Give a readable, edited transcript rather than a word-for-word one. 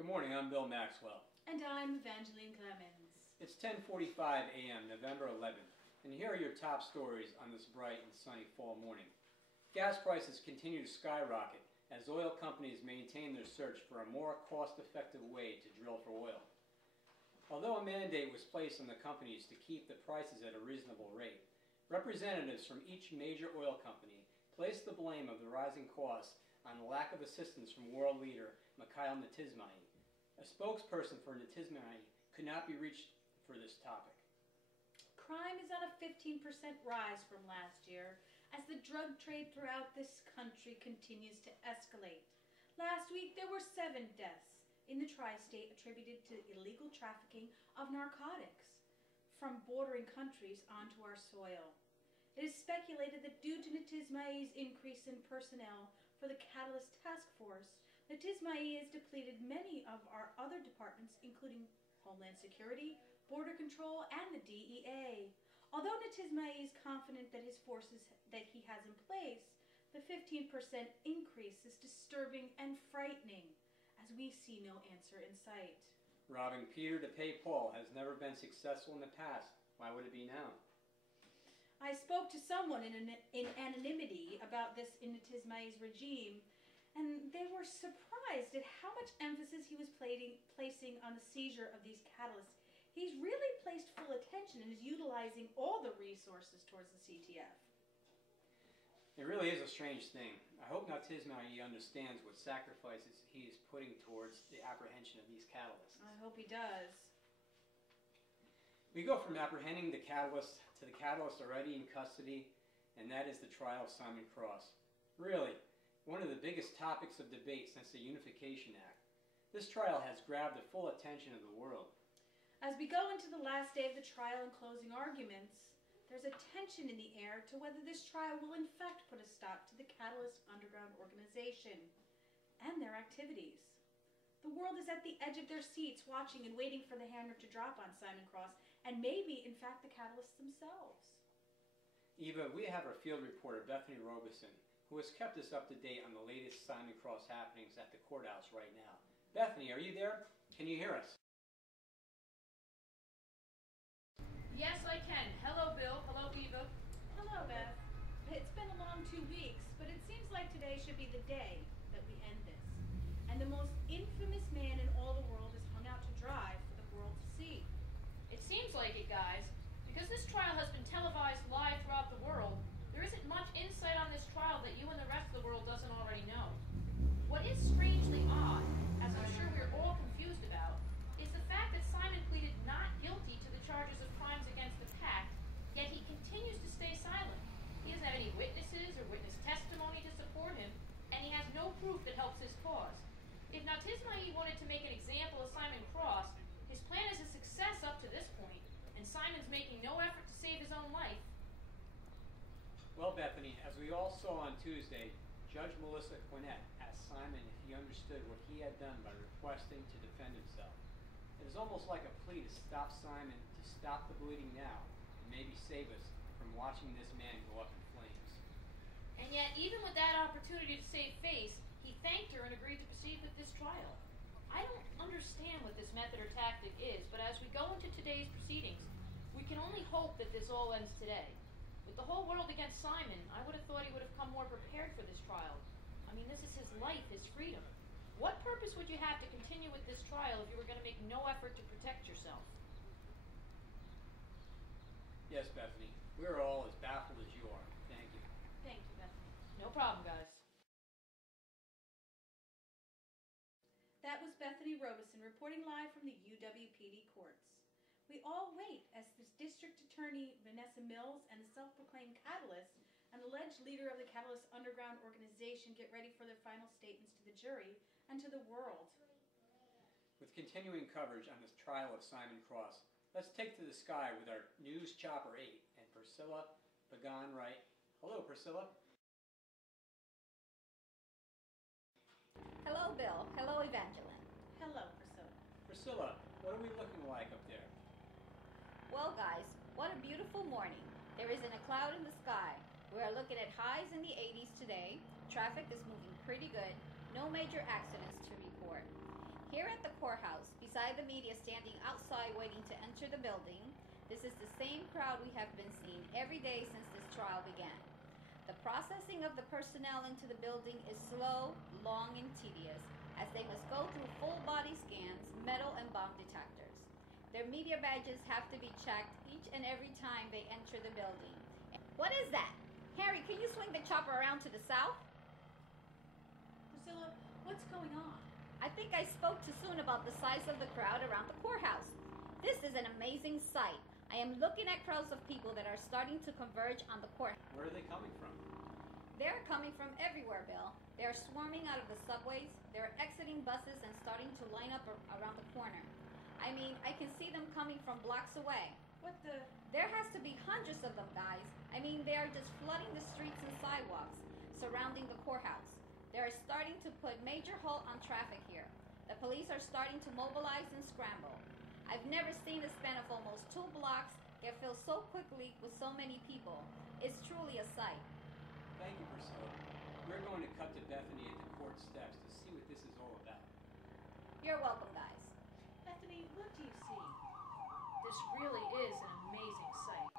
Good morning, I'm Bill Maxwell. And I'm Evangeline Clemens. It's 10:45 a.m., November 11th, and here are your top stories on this bright and sunny fall morning. Gas prices continue to skyrocket as oil companies maintain their search for a more cost-effective way to drill for oil. Although a mandate was placed on the companies to keep the prices at a reasonable rate, representatives from each major oil company placed the blame of the rising costs on the lack of assistance from world leader Mikhail Natismai. A spokesperson for Natismai could not be reached for this topic. Crime is on a 15% rise from last year as the drug trade throughout this country continues to escalate. Last week there were 7 deaths in the tri-state attributed to illegal trafficking of narcotics from bordering countries onto our soil. It is speculated that due to Natismai's increase in personnel for the Catalyst Task Force, Natismai has depleted many of our other departments, including Homeland Security, Border Control, and the DEA. Although Natismai is confident that his forces that he has in place, the 15% increase is disturbing and frightening, as we see no answer in sight. Robbing Peter to pay Paul has never been successful in the past. Why would it be now? I spoke to someone in anonymity about this in Natismai's regime, and they were surprised at how much emphasis he was placing on the seizure of these catalysts. He's really placed full attention and is utilizing all the resources towards the CTF. It really is a strange thing. I hope Natismai understands what sacrifices he is putting towards the apprehension of these catalysts. I hope he does. We go from apprehending the catalyst to the catalyst already in custody, and that is the trial of Simon Cross. Really, one of the biggest topics of debate since the Unification Act. This trial has grabbed the full attention of the world. As we go into the last day of the trial and closing arguments, there's a tension in the air to whether this trial will in fact put a stop to the Catalyst Underground organization and their activities. The world is at the edge of their seats watching and waiting for the hammer to drop on Simon Cross, and maybe, in fact, the Catalysts themselves. Eva, we have our field reporter, Bethany Robeson, who has kept us up to date on the latest Simon Cross happenings at the courthouse right now. Bethany, are you there? Can you hear us? Yes, I can. Hello, Bill. Hello, Eva. Hello, Beth. It's been a long 2 weeks, but it seems like today should be the day that we end this. And the most infamous man in all the world is hung out to dry for the world to see. It seems like it, guys. Because this trial has been televised live throughout the world, there isn't much insight on this trial that you and the rest of the world doesn't already know. What is strangely odd, as I'm sure we're all confused about, is the fact that Simon pleaded not guilty to the charges of crimes against the pact, yet he continues to stay silent. He doesn't have any witnesses or witness testimony to support him, and he has no proof that helps his cause. If Natismai wanted to make an example of Simon Cross, his plan is a success up to this point, and Simon's making no effort to save his own life. Well, Bethany, as we all saw on Tuesday, Judge Melissa Quinnett asked Simon if he understood what he had done by requesting to defend himself. It is almost like a plea to stop Simon, to stop the bleeding now, and maybe save us from watching this man go up in flames. And yet, even with that opportunity to save face, he thanked her and agreed to proceed with this trial. I don't understand what this method or tactic is, but as we go into today's proceedings, we can only hope that this all ends today. With the whole world against Simon, I would have thought he would have come more prepared for this trial. I mean, this is his life, his freedom. What purpose would you have to continue with this trial if you were going to make no effort to protect yourself? Yes, Bethany, we're all as baffled as you are. Thank you. Thank you, Bethany. No problem, guys. That was Bethany Robeson reporting live from the UWPD courts. We all wait as the District Attorney Vanessa Mills and the self-proclaimed Catalyst, an alleged leader of the Catalyst Underground organization, get ready for their final statements to the jury and to the world. With continuing coverage on this trial of Simon Cross, let's take to the sky with our News Chopper 8 and Priscilla Pagan-Wright. Hello, Priscilla. Hello, Bill. Hello, Evangeline. Hello, Priscilla. Priscilla, what are we looking like up there? Well, guys, what a beautiful morning. There isn't a cloud in the sky. We are looking at highs in the 80s today. Traffic is moving pretty good. No major accidents to report. Here at the courthouse, beside the media standing outside waiting to enter the building, this is the same crowd we have been seeing every day since this trial began. The processing of the personnel into the building is slow, long, and tedious, as they must go through full body scans, metal and bomb detectors. Their media badges have to be checked each and every time they enter the building. What is that? Harry, can you swing the chopper around to the south? Priscilla, what's going on? I think I spoke too soon about the size of the crowd around the courthouse. This is an amazing sight. I am looking at crowds of people that are starting to converge on the court. Where are they coming from? They're coming from everywhere, Bill. They're swarming out of the subways. They're exiting buses and starting to line up around the corner. I mean, I can see them coming from blocks away. What the? There has to be hundreds of them, guys. I mean, they are just flooding the streets and sidewalks surrounding the courthouse. They are starting to put major halt on traffic here. The police are starting to mobilize and scramble. I've never seen a span of almost 2 blocks get filled so quickly with so many people. It's truly a sight. Thank you, Priscilla. We're going to cut to Bethany at the court steps to see what this is all about. You're welcome, guys. Bethany, what do you see? This really is an amazing sight.